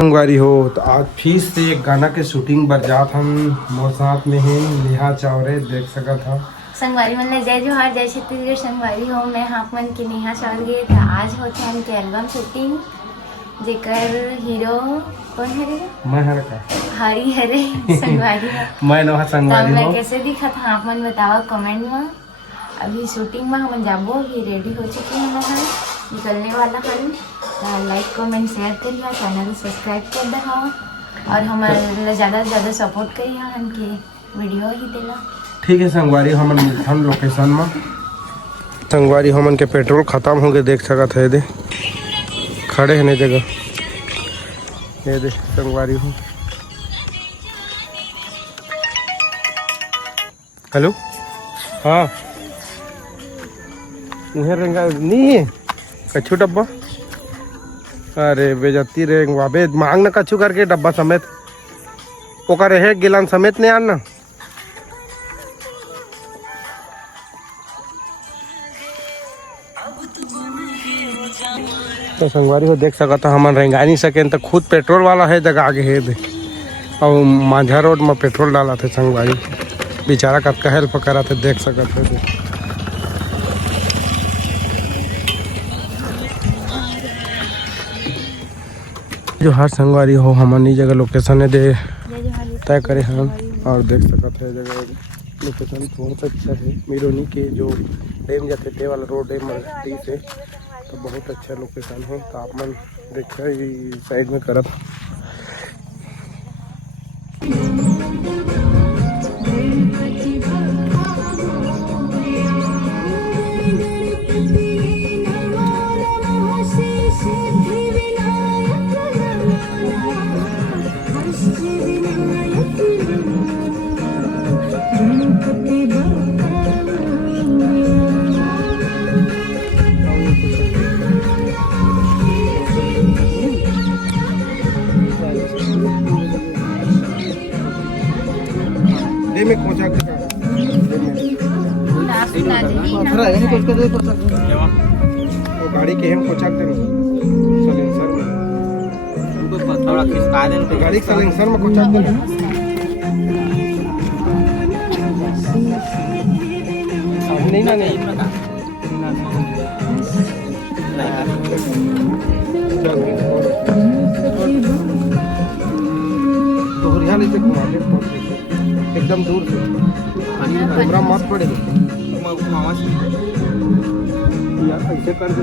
संगवारी हो तो आज फिर से एक गाना के शूटिंग बर जात हम मोर साथ में है नेहा चावरे देख सकत था संगवारी मन ले जय जोहार जय छत्तीसगढ़ संगवारी हो मैं आप मन के नेहा चावरे तो आज होथे हमके एल्बम शूटिंग जेकर हीरो कौन है रे मैं हर का हरी हरे संगवारी मैं नवा संगवारी हो कैसे दिखत है आप मन बताओ कमेंट में। अभी शूटिंग में हम जाबो अभी रेडी हो चुके हैं हम निकलने वाला हम लाइक कमेंट शेयर करिए चैनल सब्सक्राइब कर दे और हमारे ज़्यादा से ज़्यादा सपोर्ट करिए हमके वीडियो ही देला। ठीक है संगवारी हमन मिलथन लोकेशन में संगवारी हमन के पेट्रोल खत्म हो गए देख सकत है दे खड़े है जगह ये दे संगवारी हो। हेलो हाँ उहे रेंगा नहीं है कछु डब्बा अरे बेजती रेंगवा बे मांग न कछु करके डब्बा समेत ओकर है गिलान समेत नहीं आना तो संगवारी हो देख सकता हमन रेंगा नहीं सके तो खुद पेट्रोल वाला है जगह आगे है दे और माझा रोड में पेट्रोल डाला थे संगवारी बेचारा कतका हेल्प करा थे देख सकते थे। जो हर संगवारी हो हमन जगह लोकेशन है दे तय करे हम और देख सकते हैं जगह लोकेशन बहुत अच्छा है मिरोनी के जो डेम जाते थे वाला रोड है मल्टी से तो बहुत अच्छा लोकेशन है तो आप मन देखा साइड में करब में कोचाक वो गाड़ी के हम कोचाक दे सलेंसर में हमको थोड़ा खिसका देन गाड़ी सलेंसर में कोचाक दे नहीं ना नहीं दोहरिया ले तक मार्केट एकदम दूर से कैमरा मत पड़े यार ऐसे कर दे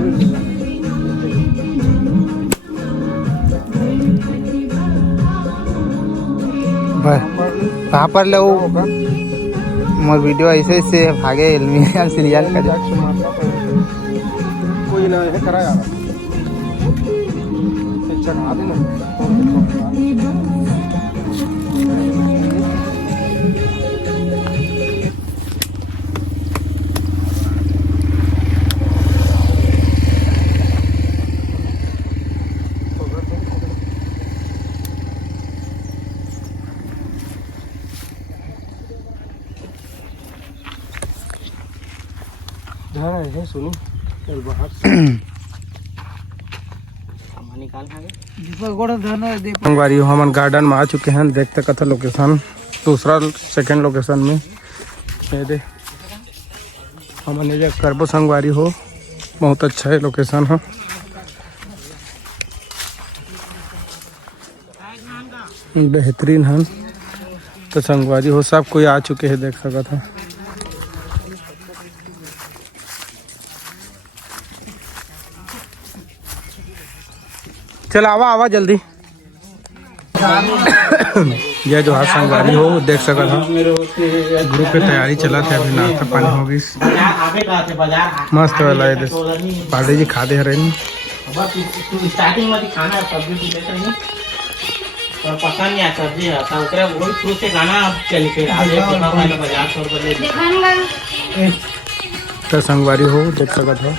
कहाँ पर लो मोर वीडियो ऐसे से भागे एल्यूमिनियम सीरियल का कोई ना है करा यार चढ़ा देना सुनो बाहर हमन गार्डन में आ चुके हैं देखते कथा लोकेशन दूसरा सेकंड लोकेशन में ये दे हमन ये करबो संगवारी हो बहुत अच्छा है लोकेशन है बेहतरीन है तो संगवारी हो सब कोई आ चुके हैं देख सकता था। चल आवा आवा जल्दी यह जो हाथ संगवारी हो देख सकता था ग्रुप की तैयारी चला था अभी नाश्ता पानी हो गई मस्त वाला है पार्टी जी खा दे रहे स्टार्टिंग में खाना सब्जी और पसंद नहीं सब्जी है तो ओकरा वही शुरू से गाना चल के आगे बाजार पर बोले तो संगवारी हो देख सकता था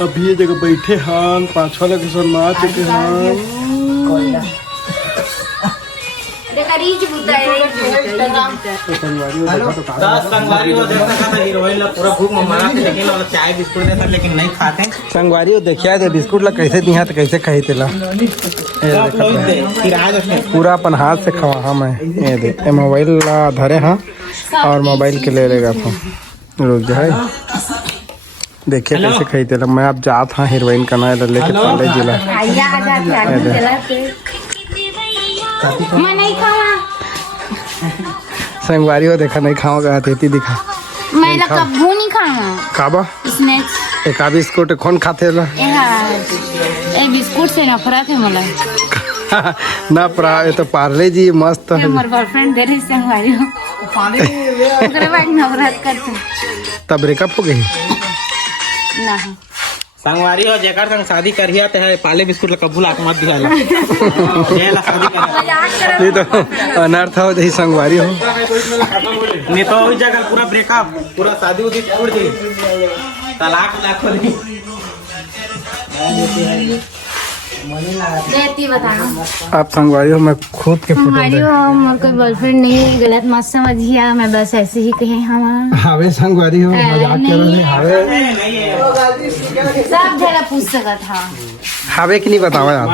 अभी ये जगह बैठे हैं 5 वाला लोकेशन में आ चुके हैं रीच बुताई तो संगवारी हो देखा तो कहा संगवारी हो देखा था हीरोइन ला पूरा भूख में मरा थे, लेकिन वो चाय बिस्कुट देता लेकिन नहीं खाते। संगवारी हो देखिया दे बिस्कुट ला कैसे दिया तो कैसे खाई तेला सब लोग दे फिर आज से पूरा अपन हाथ से खवा हाँ मैं ये दे ये मोबाइल ला धरे हाँ और मोबाइल के ले लेगा फोन रुक जाए देखिए कैसे खाई तेला। मैं अब जात हाँ हीरोइन का नाम लेके पाले जिला आइया आ जाती आदमी चला के मैं नहीं खावा संगवारी हो देखा नहीं खाओगा तेती दिखा मैं ला कब्बू नहीं खावा काबा स्नैक्स एक बिस्कुट कौन खाते ला ए बिस्कुट से नफरत है मला ना परा ये तो पार्ले जी मस्त है। हमारे बॉयफ्रेंड दे रही संगवारी हो ओकरे बाद नफरत करते तब ब्रेकअप हो गई ना संगवारी हो जेकर संग शादी करिया ते है पाले बिस्कुट ला कबूल आक मत दिया ये ला शादी कर ये तो अनर्थ हो जही संगवारी हो नहीं तो वही जगह पूरा ब्रेकअप पूरा शादी उदी छोड़ दी तलाक लाख दी देती बताना आप संगवारी हो मैं खुद के फोटो हमारी हो मोर कोई बॉयफ्रेंड नहीं है गलत मत समझिए मैं बस ऐसे ही कहे हम हावे संगवारी हो मजाक कर रहे हावे सब जगह पूछ सकता था हावे की नहीं बतावा आप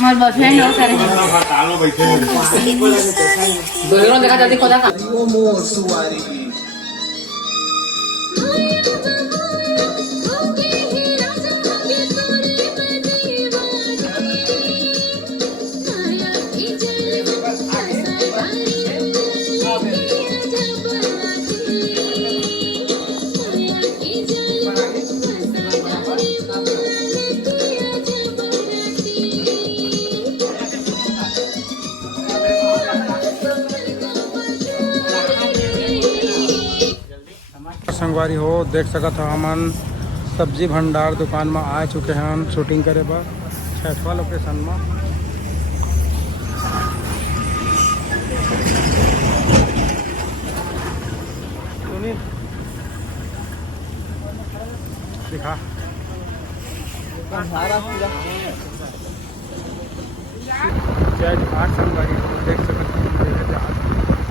मोर बॉयफ्रेंड हो करे देखा जल्दी खोदा संगवारी हो देख सकत हो हमन सब्जी भंडार दुकान में आ चुके हैं शूटिंग करे बर छठवा लोकेशन में। दिखा जय जवाहर संगवारी हो देख सकत हो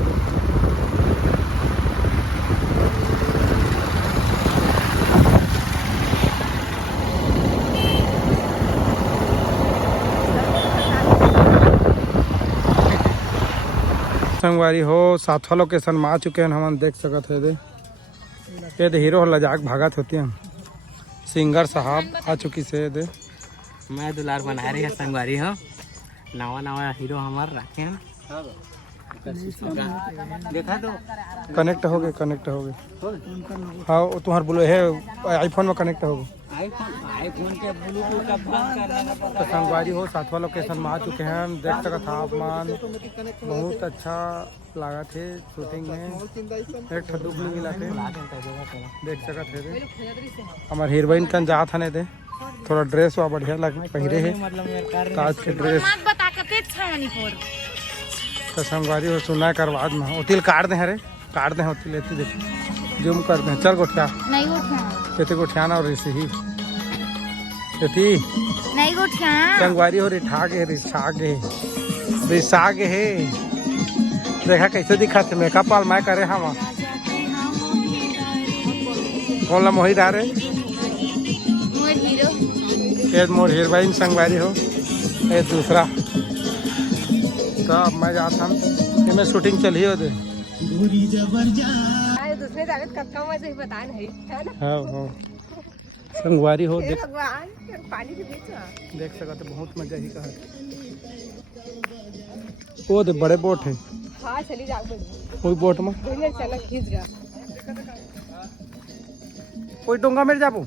संगवारी हो सातवा लोकेशन में आ चुके हैं हम देख सकत है दे हीरो लजाक भागत होती हैं सिंगर साहब आ चुकी से दे मैं दुलार बना रही है संगवारी हो नवा नवा हीरो हमार रखे हैं देखा तो कनेक्ट हो गए हाँ तुम्हार बोलो है आईफोन में कनेक्ट हो गए आईफोन के ब्लूटूथ का बंद करने का तो संगवारी हो सातवा लोकेशन में आ चुके हैं देख सकत तापमान बहुत अच्छा लगा थे शूटिंग में एक ठदुक नहीं मिला थे देख सकत है हमारे हीरोइन कन जात हने दे थोड़ा ड्रेस हुआ बढ़िया लग पहिरे है ताज के ड्रेस तो संगवारी हो सुना करवाद में उतिल काट दे हरे काट दे उतिल लेती देख जूम कर दे चल गोठिया नहीं उठा कहते गोठिया ना और ऐसे ही कहती नहीं उठा संगवारी हो रिठा के रिसा के है देखा कैसे दिखा थे मेकअप वाल मैं करे हम कौन ला मोहित आ रहे मोर हीरो ये मोर हीरोइन संगवारी हो ये दूसरा तो अब मैं जाता हूँ कि मैं शूटिंग चली हो दे दूसरे जागत कक्का में से बता नहीं है ना हाँ संगवारी हो देख भगवान पानी के बीच में देख सका तो बहुत मजा ही का वो दे बड़े बोट है हाँ चली जाओ कोई बोट में दुनिया चला खींच गया कोई डोंगा मेरे जाबू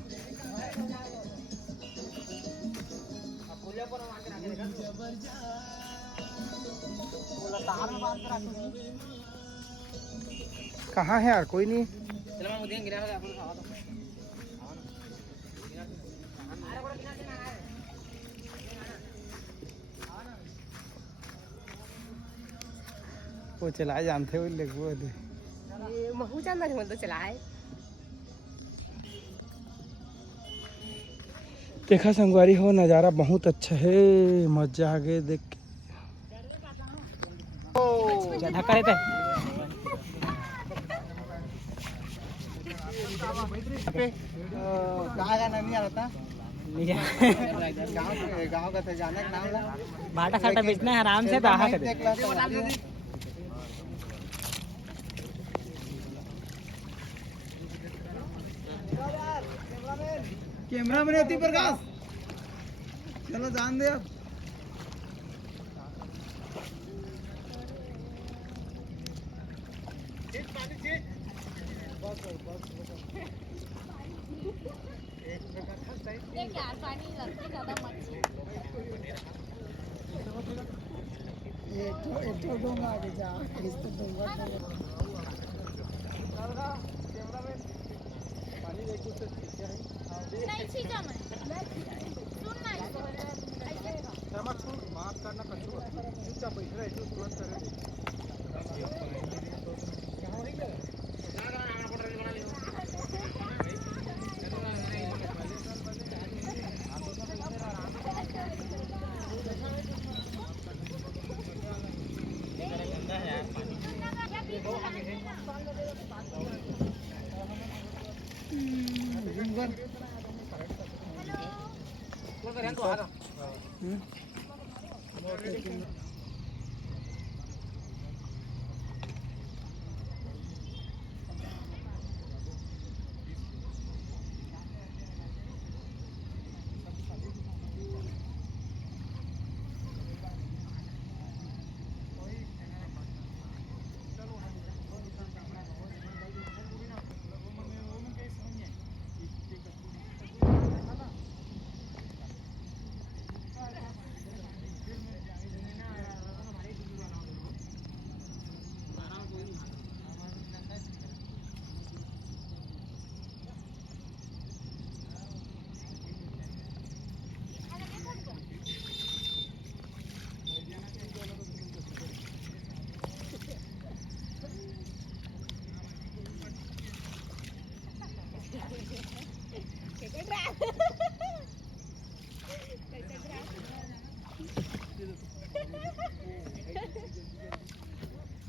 कहाँ है यार कोई नहीं वो चलाए जानते हो लेकिन वो ये महू जानना नहीं मतलब चला है देखा संगवारी हो, नज़ारा बहुत अच्छा है, मजा आ गए देख के। धक्का देता है। कहाँ जाना नहीं आ रहा था? गाँव का था, जाने का नाम ला। बाटा साटा बेचना है आराम से, बाहर कर कैमरा में होती प्रकाश। चलो जान दे अब।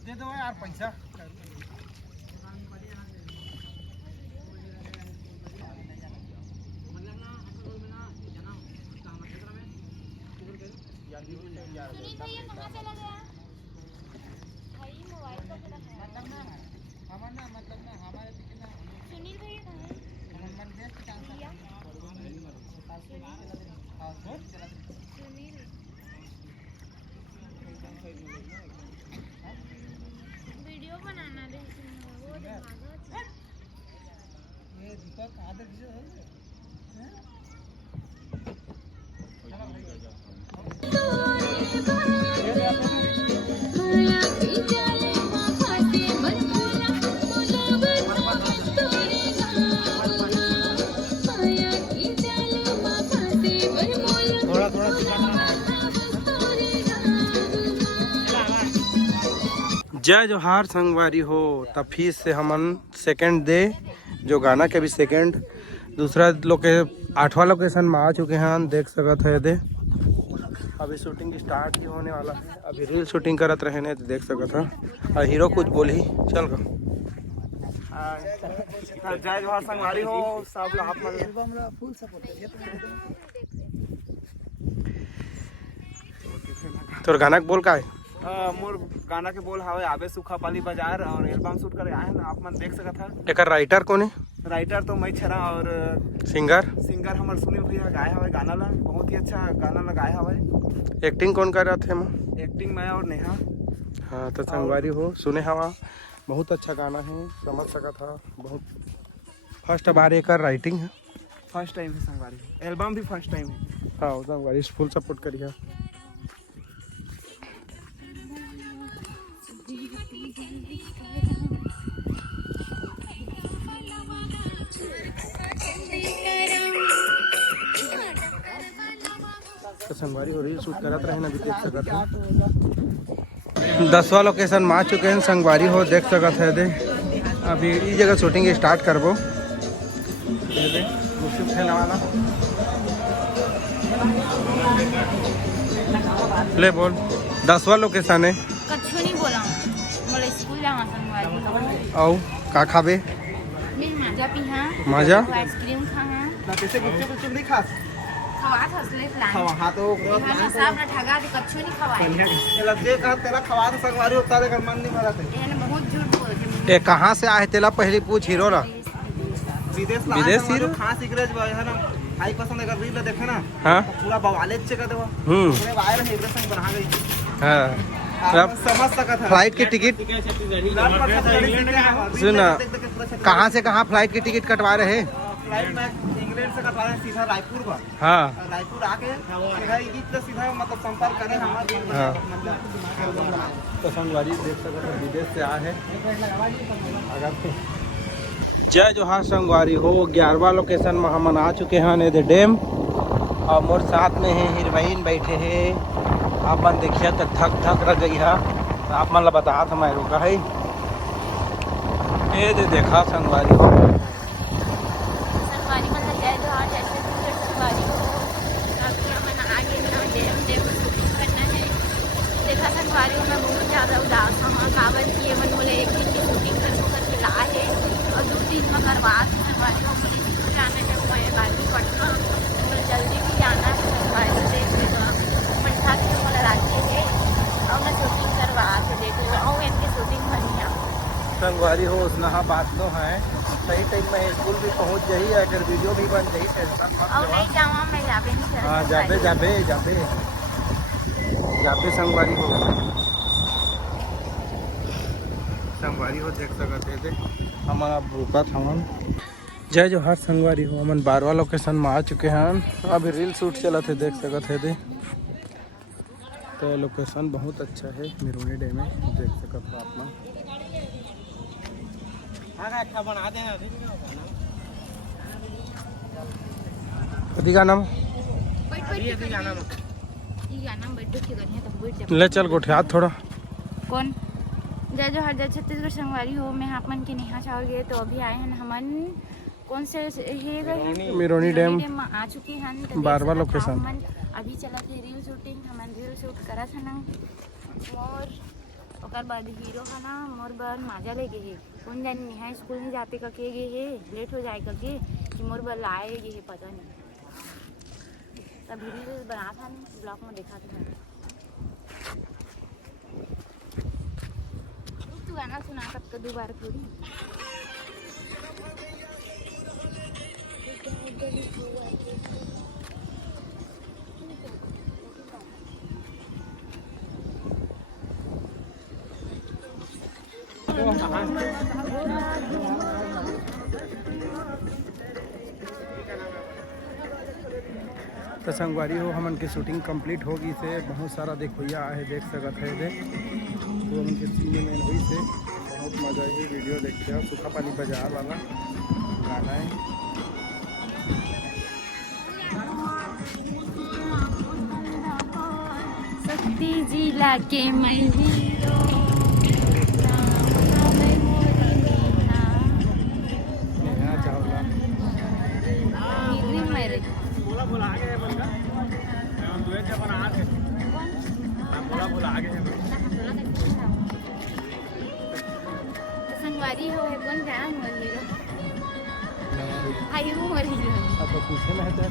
दे दो यार पैसा। वीडियो बनाना दे वो दिखागा। ये दीपक आदर किसे थोड़ा थोड़ा जय जोहार संगवारी हो। तब फिर से हमन सेकंड दे जो गाना के भी सेकंड दूसरा आठवां लोकेशन में आ चुके हैं, देख सकत है दे। अभी शूटिंग स्टार्ट ही होने वाला है, अभी रील शूटिंग करत रहे ने तो देख सकत है। और हीरो कुछ बोली चल का जय जोहार संगवारी हो सब लोग आप फुल सपोर्ट तोर गाना के बोल का है? मोर गाना के बोल हवे आबे सुखा पाली बाजार और एल्बम शूट करे आए हैं आप मन देख सकत है। एकर राइटर कौन है? राइटर तो मैं छरा और सिंगर हमार सुनील भैया गाए हवे गाना ला, बहुत ही अच्छा गाना ला गाए हवे। एक्टिंग कौन कर रहा थे? एक्टिंग मैं और नेहा। हाँ तो संगवारी हो सुने हवा, बहुत अच्छा गाना है, समझ सका था। बहुत फर्स्ट बार एक राइटिंग है, फर्स्ट टाइम है संगवारी, एल्बम भी फर्स्ट टाइम है। हाँ संगवारी फुल सपोर्ट करिए। तो संगवारी हो रील शूट करत रहे ना, भी देख सकत है। 10वां लोकेशन में आ चुके हैं संगवारी हो, देख सकत है दे। अभी इस जगह शूटिंग स्टार्ट करबो, ये देख गुपचुप खेलने वाला। ले बोल 10वां लोकेशन है। कछु नहीं बोला मोला स्कूल जावा संगवारी आओ का खाबे? मैं माजा पीहा माजा आइसक्रीम खाहा कैसे गुपचुप नहीं खास खवात हसले प्लान हाँ तो एहाना सब न ठगा के कछु नहीं खवाए लगे कहा तेरा खवा तो संगवारी होता है मन नहीं भरा थे एहाना बहुत झूठ बोलते ये कहाँ से आए तेला पहले पूछ हीरो ला विदेश विदेश हीरो? खास सिगरेट है ना हाई पसंद अगर रील देखे ना हाँ तो पूरा बवाले चेक कर देवा पूरे वायर है एक संग बना गई हाँ आप समझ सकत है फ्लाइट की टिकट सुना कहाँ से कहाँ फ्लाइट की टिकट कटवा रहे? फ्लाइट में इंग्लैंड से कटवा रहे सीधा रायपुर का हाँ रायपुर आके सीधा ई तो सीधा मतलब संपर्क करें हमारे हाँ। मतलब तो संगवारी देख सकते हैं विदेश से आए हैं। अगर जय जोहार संगवारी हो 11वां लोकेशन में हम आ चुके हैं ने डैम और मोर साथ में है हीरोइन बैठे हैं। आप मन देखिए तो थक थक रह गई है तो आप मन ला बता था मैं रुका है ये दे देखा संगवारी हो संगवारी मतलब जय जोहार जैसे संगवारी हो अभी हमन आगे ना डैम करना है देखा संगवारी में बहुत ज़्यादा उदास हम काबर किए मन बोले एक दिन की शूटिंग करके ला है और 2 दिन में करवा संगवारी को जाना है मैं बाकी पटना मुझे जल्दी भी जाना है संगवारी से देख लेगा पंखा के मोला राखी है और मैं शूटिंग करवा के देख लो और इनकी शूटिंग बनिया संगवारी हो उसना हाँ बात तो है सही टाइम में स्कूल भी पहुँच जाही अगर वीडियो भी बन जाही टेंशन मत और लो। नहीं जावा मैं जाबे नहीं कर हाँ जाबे जाबे जाबे जाबे संगवारी हो संगवारी हो देख सकते थे हमारा रुका था हम। जय जोहार संगवारी हो हमन 12वां लोकेशन में आ चुके हैं। अभी रील शूट चला थे देख सकते थे तो लोकेशन बहुत अच्छा है मिरोनी डैम में देख सकते हो आप लोग। बना देना कथी का नाम ले चल गोठिया थोड़ा कौन जय जोहार जय छत्तीसगढ़ संगवारी हो मैं आपमन के नेहा चावल गए तो अभी आए हैं हमन कौन से मिरोनी डैम में आ चुके हैं तो 12वां लोकेशन। हमन अभी चला थे रील शूटिंग हमन रील शूट करा था ना मोर ओकर बाद हीरो का ना मोर बर माजा ले गए है कौन जाने नेहा स्कूल नहीं जाते करके गए है लेट हो जाए करके कि मोर बर लाए गए है पता नहीं तब रील बना था ब्लॉग में देखा था तू गाना सुना सकते 2 बार थोड़ी तो संगवारी हो हमन की शूटिंग कंप्लीट होगी से बहुत सारा देखोइया है देख सकत है दे तो हमन के सीने में हुई से बहुत मजा आई वीडियो देखिए सूखा पानी बाजार वाला गाना है। शक्ति जिला के मैं हीरो नेहा चावला संगवारी हो है कौन जान मोर हीरो हाय मोर हीरो अब पीछे में है तो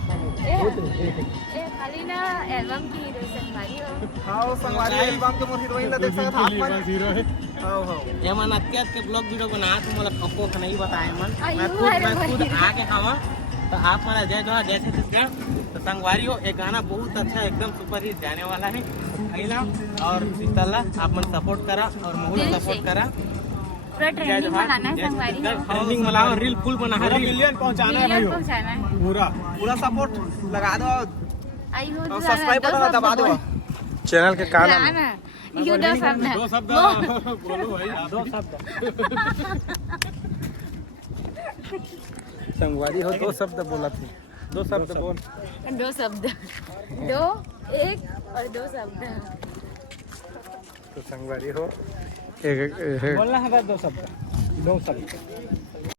ए खाली ना एल्बम की हीरो संगवारी हो हाँ संगवारी एल्बम के मोर हीरोइन ला देख सकत आप मन हीरो है हां हां ये मन अत्यात के ब्लॉग वीडियो बना तो मला आपको नहीं बताए मन मैं खुद आके खावा तो आप हमारा जय जोहार जय छत्तीसगढ़ तो संगवारी हो एक गाना बहुत अच्छा एकदम सुपर हिट जाने वाला है अगला और शीतला आप मन सपोर्ट करा और मोहन सपोर्ट करा पूरा ट्रेंडिंग बनाना है संगवारी हो ट्रेंडिंग बनाओ रील फुल बना है मिलियन पहुंचाना है भाई पहुंचाना है पूरा सपोर्ट लगा दो आई हो और सब्सक्राइब बटन दबा दो चैनल के का नाम ना यू दो शब्द बोलो भाई 2 शब्द संगवारी हो 2 शब्द बोला थे 2 शब्द बोल 2 शब्द 2 1 और 2 शब्द तो संगवारी हो एक बोलना है बस 2 शब्द